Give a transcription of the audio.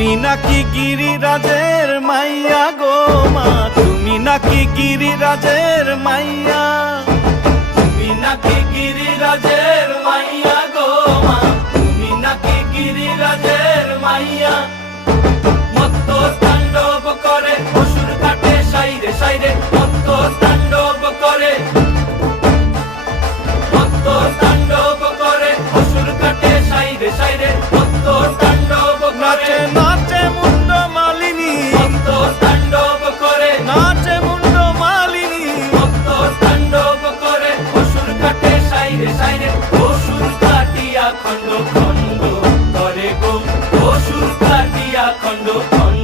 তুমি নাকি গিরিরাজের মাইয়া গো মা, তুমি নাকি গিরিরাজের মাইয়া, তুমি নাকি গিরিরাজের মাইয়া গো মা, তুমি নাকি গিরিরাজের মাইয়া। মত্ত তাণ্ডব করে অসুর কাটে সাইরে সাইরে, মত্ত তাণ্ডব করে, মত্ত তাণ্ডব করে অসুর কাটে সাইরে সাইরে, মত্ত তাণ্ডব করে। নাচে মুন্ড মালিনী, মত্ত তাণ্ডব করে, নাচে মুন্ড মালিনী, মত্ত তাণ্ডব করে অসুর কাটে সাইরে সাইরে, অসুর কাটিয়া খণ্ড খণ্ড করে গো, অসুর কাটিয়া খণ্ড খণ্ড